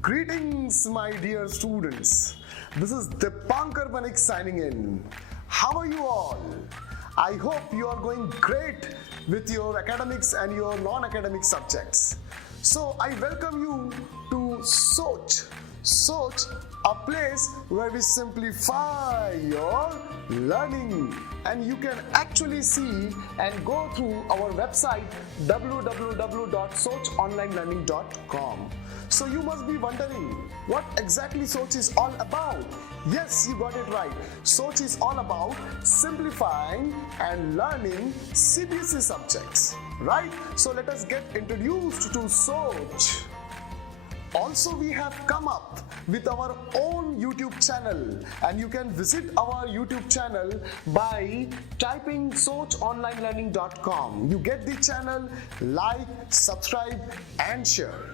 Greetings, my dear students. This is Deepankar Banik signing in. How are you all? I hope you are going great with your academics and your non-academic subjects. So I welcome you to SOCH. SOCH, a place where we simplify your learning, and you can actually see and go through our website www.sochonlinelearning.com. So you must be wondering what exactly SOCH is all about. Yes, you got it right. SOCH is all about simplifying and learning CBSE subjects, right? So let us get introduced to SOCH. Also, we have come up with our own YouTube channel, and you can visit our YouTube channel by typing sochonlinelearning.com. You get the channel, like, subscribe and share.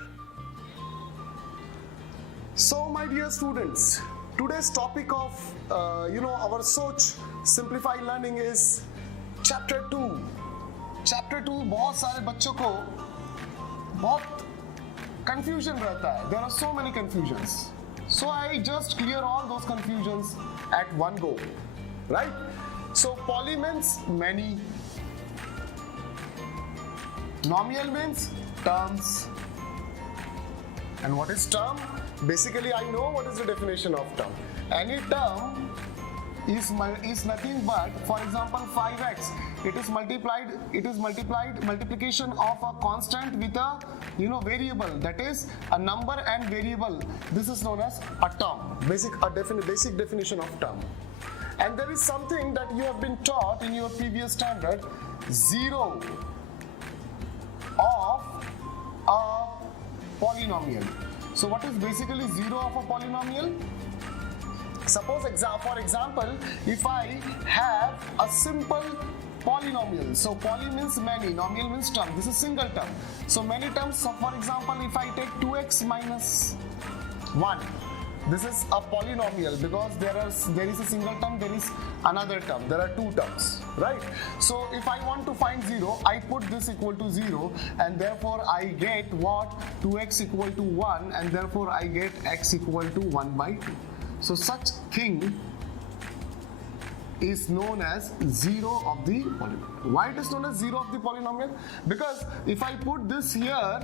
So my dear students, today's topic of our SOCH Simplified Learning is Chapter 2. Chapter 2 बहुत सारे बच्चों को बहुत confusion रहता है. There are so many confusions. So I just clear all those confusions at one go, right? So poly means many, nomial means terms. And what is term? Basically, I know what is the definition of term. Any term is nothing but, for example, 5x. It is multiplication of a constant with a variable, that is a number and variable. This is known as a term. Basic definition of term. And there is something that you have been taught in your previous standard: zero of a polynomial. So what is basically zero of a polynomial? Suppose, for example, if I have a simple polynomial. So poly means many, nomial means term. This is single term. So many terms. So for example, if I take 2x minus 1, this is a polynomial because there is a single term, there is another term. There are two terms, right? So if I want to find 0, I put this equal to 0, and therefore I get what? 2x equal to 1, and therefore I get x equal to 1 by 2. So such thing is known as zero of the polynomial. Why it is known as zero of the polynomial? Because if I put this here,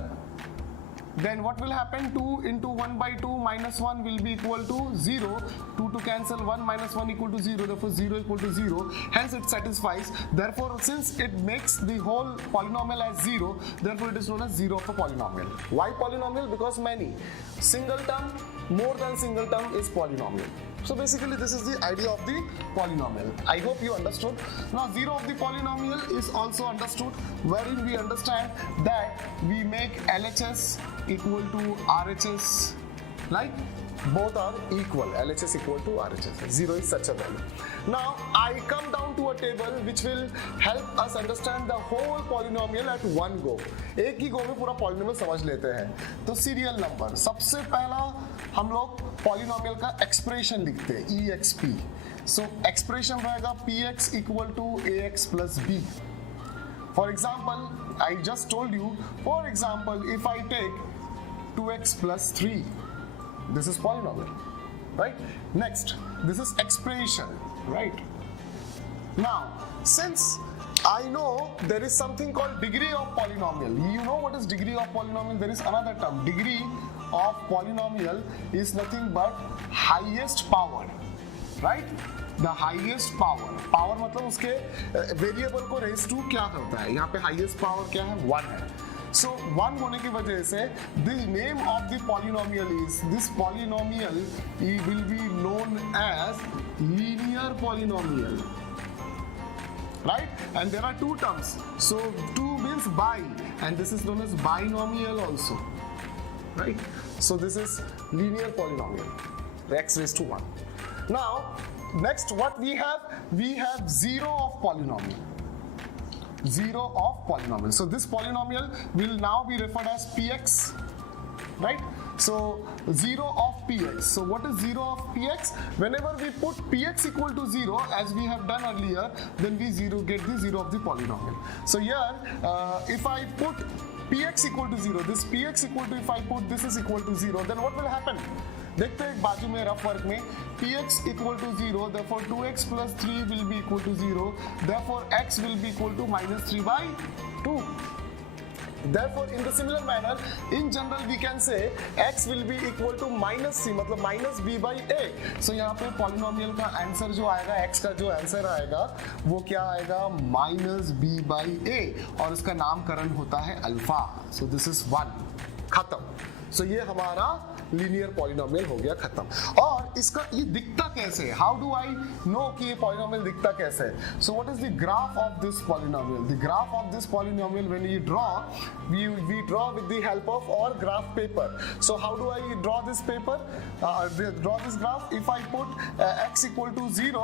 then what will happen? 2 into 1 by 2 minus 1 will be equal to 0. 2 to cancel, 1 minus 1 equal to 0. Therefore 0 equal to 0. Hence it satisfies. Therefore, since it makes the whole polynomial as 0, therefore it is known as zero of a polynomial. Why polynomial? Because many. Single term, more than single term is polynomial. So basically this is the idea of the polynomial. I hope you understood. Now zero of the polynomial is also understood, wherein we understand that we make LHS equal to RHS, like both are equal. LHS equal to RHS. Zero is such a value. Now I come down to a table which will help us understand the whole polynomial at one go. एक ही go में पूरा polynomial समझ लेते हैं. तो serial number. सबसे पहला हम लोग polynomial का expression लिखते हैं, EXP. So expression रहेगा PX equal to AX plus B. For example, I just told you, for example, if I take 2x plus 3, this is polynomial, right? Next, this is expression, right? Now, since I know there is something called degree of polynomial. You know what is degree of polynomial? There is another term. Degree of polynomial is nothing but highest power, right? The highest power. Power मतलब उसके variable को raise to क्या करता है? यहाँ पे highest power क्या है? 1 है. So 1 होने की वजह से the name of the polynomial is, this polynomial will be known as linear polynomial, right? And there are two terms. So 2 means bi, and this is known as binomial also, right? So this is linear polynomial, x raised to 1. Now next what we have zero of polynomial. Zero of polynomial. So this polynomial will now be referred as Px, right? So 0 of Px. So what is 0 of Px? Whenever we put Px equal to 0, as we have done earlier, then we get the 0 of the polynomial. So here, if I put px equal to 0, this px equal to, if I put this is equal to 0, then what will happen? देखते हैं एक बाजू में rough work में px equal to 0, therefore 2x plus 3 will be equal to 0, therefore x will be equal to minus 3 by 2. Therefore, in the similar manner, in general we can say x will be equal to minus c, मतलब minus b by a. So यहाँ पे polynomial का answer जो आएगा, x का जो answer आएगा वो क्या आएगा? minus b by a, और इसका नामकरण होता है अल्फा. So this is 1. खत्म. So ये हमारा लीनियर पॉलिनोमियल हो गया खत्म. और इसका ये दिखता कैसे? हाउ डू आई नो कि ये पॉलिनोमियल दिखता कैसे? So what is the graph of this polynomial? The graph of this polynomial when you draw, we draw with the help of our graph paper. So how do I draw this paper? Draw this graph. If I put x equal to 0,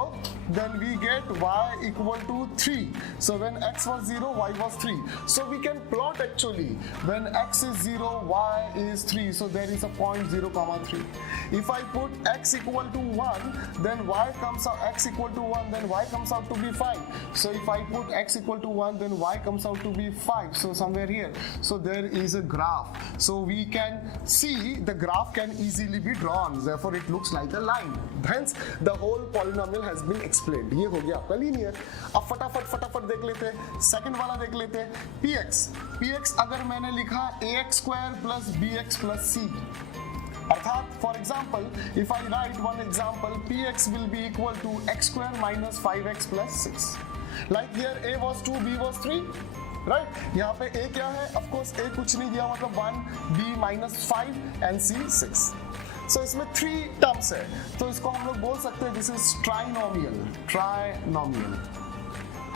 then we get y equal to 3. So when x was 0, y was 3. So we can plot actually. When x is 0, y is 3. So there is a point 0, 3. If I put x equal to 1, then y comes out, x equal to 1, then y comes out to be 5. So if I put x equal to 1, then y comes out to be 5. So somewhere here. So there is a graph. So we can see the graph can easily be drawn. Therefore it looks like a line. Hence the whole polynomial has been explained. ये हो गया आपका linear. अब फटाफट देख लेते हैं. Second वाला देख लेते हैं. px अगर मैंने लिखा ax square plus bx plus c, अर्थात for example if I right one example px will be equal to x square minus 5x plus 6. Like here a was 2, b was 3. Right यहाँ पे a क्या है? Of course a कुछ नहीं दिया, मतलब 1, b minus 5 and c 6. So इसमें 3 terms है, तो इसको हम लोग बोल सकते हैं दिस इज ट्राइनोमियल.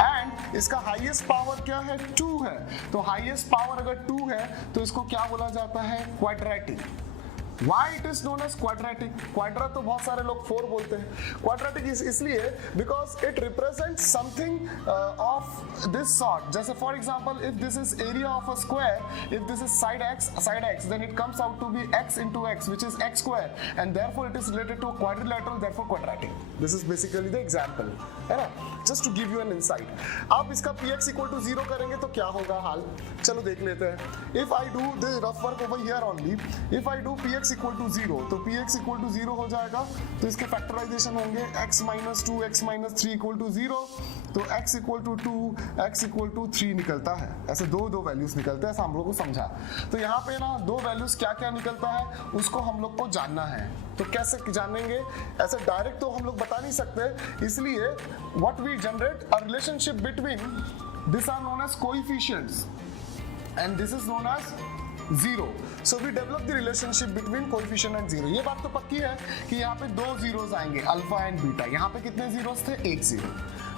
एंड इसका हाईएस्ट पावर क्या है? 2 है. तो हाईएस्ट पावर अगर 2 है तो इसको क्या बोला जाता है? Quadratic. Why it is known as quadratic? Quadra तो बहुत सारे लोग 4 बोलते हैं. Quadratic इसलिए because it represents something of this sort. जैसे for example, if this is area of a square, if this is side x, then it comes out to be x into x, which is x square, and therefore it is related to a quadrilateral, therefore quadratic. This is basically the example, है ना? Just to give you an insight. आप इसका px equal to 0 करेंगे तो क्या होगा हाल? चलो देख लेते हैं. If I do the rough work over here only, if I do px equal to 0, तो px इक्वल टू 0 हो जाएगा, तो इसके फैक्टराइजेशन होंगे x minus 2, x minus 3 equal to 0, तो x equal to 2, x equal to 3 निकलता है. ऐसे दो वैल्यूज निकलते हैं, ऐसा हम लोग को समझा. तो यहाँ पे ना 2 वैल्यूज क्या निकलता है उसको हम लोग को जानना है. तो कैसे जानेंगे? ऐसे डायरेक्ट तो हम लोग बता नहीं सकते, इसलिए what we generate a relationship between this are known as coefficients and this is known as 0. So we develop the relationship between coefficient and 0. ये बात तो पक्की है कि यहाँ पे 2 zeros आएंगे, अल्फा एंड बीटा. यहाँ पे कितने zeros थे? 1 0.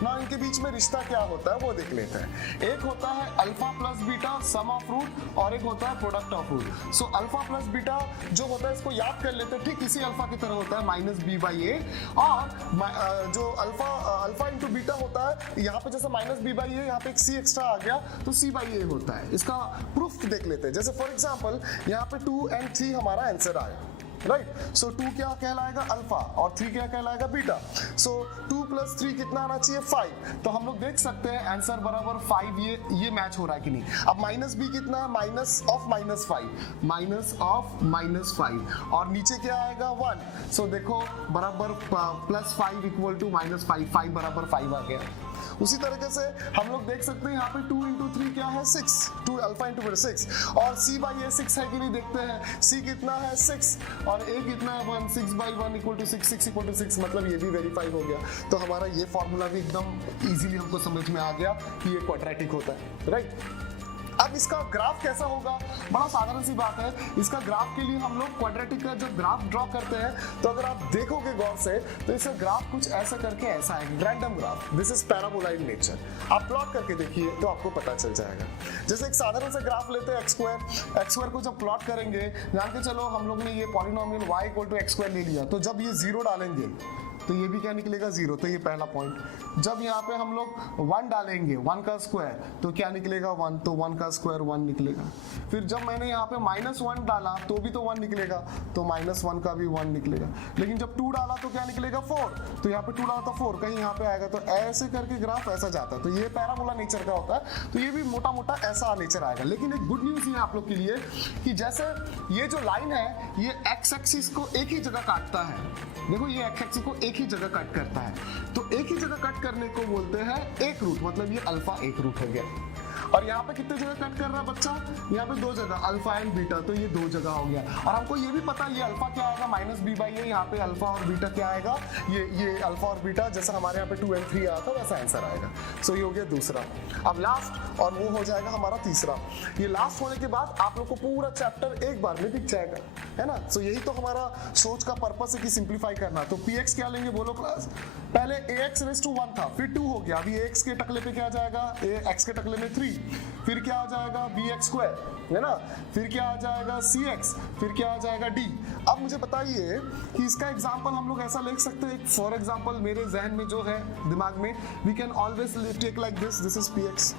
ना इनके बीच में रिश्ता क्या होता है वो देख लेते हैं. एक होता है alpha plus beta sum of root, और एक होता है product of root. So alpha plus beta जो होता है इसको याद कर लेते हैं. ठीक इसी अल्फा की तरह होता है माइनस बी बाई ए, और जो अल्फा इंटू बीटा होता है यहाँ पे जैसे माइनस बी बाई ए, यहाँ पे एक सी एक्स्ट्रा आ गया तो सी बाई ए होता है. इसका प्रूफ देख लेते हैं. जैसे फॉर एग्जाम्पल यहाँ पे 2 and 3 हमारा आंसर आया, राइट. सो 2 क्या कहलाएगा? अल्फा, और 3 क्या कहलाएगा? बीटा. सो 2 plus 3 कितना आना चाहिए? 5. तो हम लोग देख सकते हैं आंसर बराबर 5. ये मैच हो रहा है कि नहीं? अब माइनस बी कितना? माइनस ऑफ माइनस 5, और नीचे क्या आएगा? 1. सो देखो बराबर प्लस 5 इक्वल टू माइनस 5 बराबर 5 आ गया. उसी तरीके से हम लोग देख सकते हैं यहाँ पे 2 into 3 क्या है? 6. 2 अल्फा इंटू 6, और c बाई ए 6 है कि नहीं देखते हैं. c कितना है? 6, और a कितना है? 1. 6 by 1 equal to 6, 6 equal to 6, मतलब ये भी वेरीफाई हो गया. तो हमारा ये फॉर्मूला भी एकदम इजीली हमको समझ में आ गया कि ये क्वाड्रेटिक होता है, राइट. अब इसका ग्राफ कैसा होगा? बड़ा साधारण सी बात है. इसका ग्राफ के लिए हम लोग क्वाड्रेटिक का जो ग्राफ ड्रॉ करते हैं, तो अगर आप देखोगे गौर से तो इसका ग्राफ कुछ ऐसा करके ऐसा है, random graph. This is parabola in nature. आप प्लॉट करके देखिए तो आपको पता चल जाएगा. जैसे एक साधारण सा ग्राफ लेते हैं x स्क्वायर को जब प्लॉट करेंगे, जान के चलो हम लोग ने ये polynomial y equal to x square ले लिया, तो जब ये 0 डालेंगे तो ये भी क्या निकलेगा 0, तो ये पहला पॉइंट। जब यहाँ पे हम लोग 1 डालेंगे 1 का स्क्वायर तो क्या निकलेगा 1, तो 1 का स्क्वायर 1 निकलेगा। फिर जब मैंने यहाँ पे -1 डाला तो भी तो 1 निकलेगा, तो -1 का भी 1 निकलेगा। लेकिन जब 2 डाला तो क्या निकलेगा 4, तो यहाँ पे 2 डाला तो 4 कहीं यहाँ पे आएगा, तो ऐसे करके ग्राफ ऐसा जाता है। तो ये पैराबोला नेचर का होता है, तो ये भी मोटा मोटा ऐसा नेचर आएगा। लेकिन एक गुड न्यूज है आप लोग के लिए कि जैसे ये जो लाइन है ये एक्स एक्सिस को एक ही जगह काटता है। देखो ये एक्स एक्सिस को एक ही जगह कट करता है, तो एक ही जगह कट करने को बोलते हैं एक रूट, मतलब ये अल्फा एक रूट हो गया। और यहाँ पे कितने जगह कट कर रहा है बच्चा, यहाँ पे 2 जगह अल्फा एंड बीटा, तो ये 2 जगह हो गया। और हमको ये भी पता है ये अल्फा क्या आएगा -b/a, यहाँ पे अल्फा और बीटा क्या आएगा, ये अल्फा और बीटा जैसा हमारे यहाँ पे 2 and 3 आया था वैसा आंसर आएगा। सो ये हो गया दूसरा। अब लास्ट और वो हो जाएगा हमारा तीसरा। ये लास्ट होने के बाद आप लोग को पूरा चैप्टर एक बार में दिख जाएगा, है ना। सो यही तो हमारा सोच का पर्पस है कि सिंप्लीफाई करना। तो px क्या लेंगे बोलो क्लास, पहले ax⁻1 था, फिर 2 हो गया, अभी ax के टकले पे क्या जाएगा, x के टकले में 3, फिर क्या आ जाएगा bx², है ना, फिर क्या आ जाएगा cx, फिर क्या आ जाएगा d। अब मुझे बताइए कि इसका एग्जांपल हम लोग ऐसा लिख सकते हैं, फॉर एग्जांपल मेरे जहन में जो है दिमाग में, we can always take like this is px।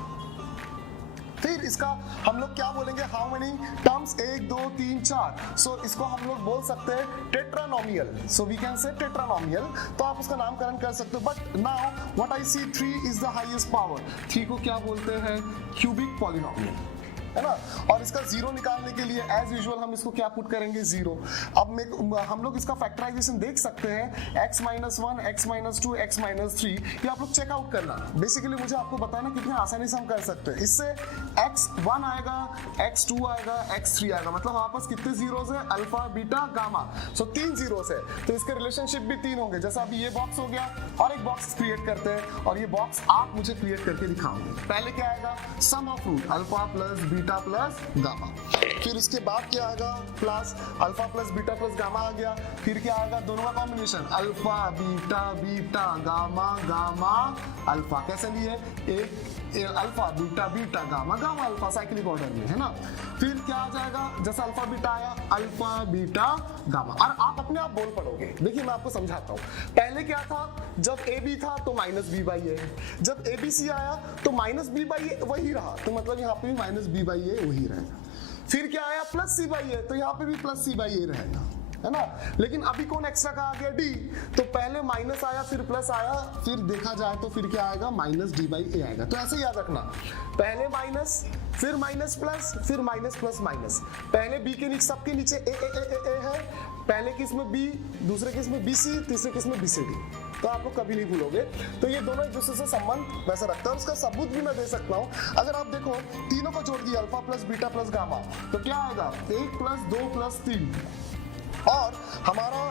फिर इसका हम लोग क्या बोलेंगे, हाउ मेनी टर्म्स, 1 2 3 4, सो इसको हम लोग बोल सकते हैं टेट्रानोमियल, सो वी कैन से टेट्रानोमियल, तो आप उसका नामकरण कर सकते हो। But now what I see 3 is the highest power, 3 को क्या बोलते हैं, क्यूबिक पॉलिनोमियल, है ना। और इसका 0 निकालने के लिए एज यूजुअल हम इसको क्या पुट करेंगे 0। अब हम लोग इसका फैक्टराइजेशन देख सकते हैं, x-1, x-2, x-3, ये आप लोग चेकआउट करना। बेसिकली मुझे आपको बताना कितने आसानी से हम कर सकते हैं। इससे x1 आएगा, x2 आएगा, x3 आएगा, मतलब हमारे पास कितने जीरोस है, अल्फा बीटा गामा, सो 3 जीरोस है, तो इसके रिलेशनशिप भी 3 होंगे। जैसा अभी ये बॉक्स हो गया और एक बॉक्स क्रिएट करते हैं, और ये बॉक्स आप मुझे क्रिएट करके दिखाओगे। पहले क्या आएगा, sum of root alpha plus beta plus gamma, फिर इसके बाद क्या आएगा, plus alpha plus beta plus gamma आ गया, फिर क्या आएगा, दोनों का combination alpha beta beta gamma gamma alpha, कैसे लिए, एक alpha beta beta gamma gamma alpha, cyclic order में, है ना। फिर क्या आ जाएगा, जैसा अल्फा बीटा आया अल्फा बीटा गामा, और आप अपने आप बोल पड़ोगे। देखिए मैं आपको समझाता हूँ, पहले क्या था, जब ए बी था तो -b/a, जब ए बी सी आया तो -b/a वही रहा, तो मतलब यहाँ पे भी -b/a वही रहेगा। फिर क्या आया +c/a, तो यहाँ पे भी +c/a रहेगा, है ना। लेकिन अभी कौन एक्स्ट्रा का आ गया, d, तो पहले माइनस आया फिर प्लस आया, फिर देखा जाए तो फिर क्या आएगा, -d/a आएगा। तो ऐसे याद रखना, पहले माइनस, फिर माइनस प्लस, फिर माइनस प्लस माइनस, पहले b के नीचे, सबके नीचे a है, पहले किस में b, दूसरे किस में bc, तीसरे किस में bcd, तो आप लोग कभी नहीं भूलोगे। तो ये दोनों एक दूसरे से संबंध वैसा रखता है। उसका सबूत भी मैं दे सकता हूँ, अगर आप देखो तीनों को जोड़ दिया, alpha plus beta plus gamma, तो क्या आएगा, 1 + 2 + 3, और हमारा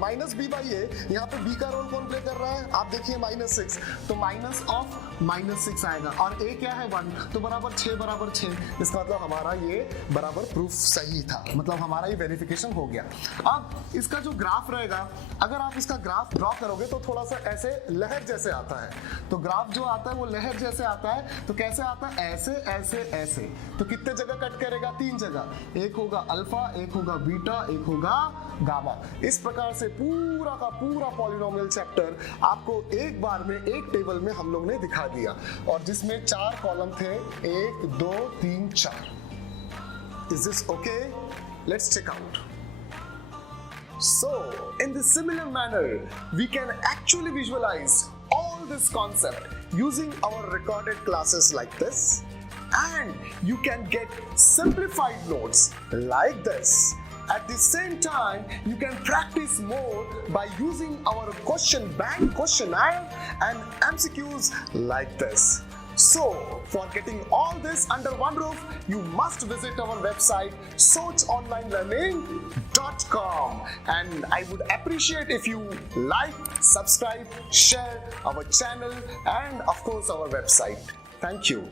-b/a, यहाँ पे b का रोल कौन प्ले कर रहा है, आप देखिए -6, तो माइनस ऑफ -6 आएगा, और a क्या है 1, तो बराबर 6 बराबर 6, इसका मतलब हमारा ये बराबर प्रूफ सही था, मतलब हमारा ये वेरिफिकेशन हो गया। अब इसका जो ग्राफ रहेगा, अगर आप इसका ग्राफ ड्रॉ करोगे तो थोड़ा सा ऐसे लहर जैसे आता है, तो ग्राफ जो आता है वो लहर जैसे आता है, तो कैसे आता है, ऐसे ऐसे ऐसे, तो कितने जगह कट करेगा, 3 जगह, एक होगा अल्फा, एक होगा बीटा, एक होगा गामा। इस प्रकार से पूरा का पूरा पॉलिनोमियल चैप्टर आपको एक बार में एक टेबल में हम लोग ने दिखा दिया, और जिसमें 4 कॉलम थे, 1 2 3 4। Is this okay? Let's check out. So, in this similar manner, we can actually visualize all this concept using our recorded classes like this, and you can get simplified notes like this. At the same time, you can practice more by using our question bank, questionnaire and MCQs like this. So, for getting all this under one roof, you must visit our website SOCHOnlinelearning.com, and I would appreciate if you like, subscribe, share our channel and of course our website. Thank you.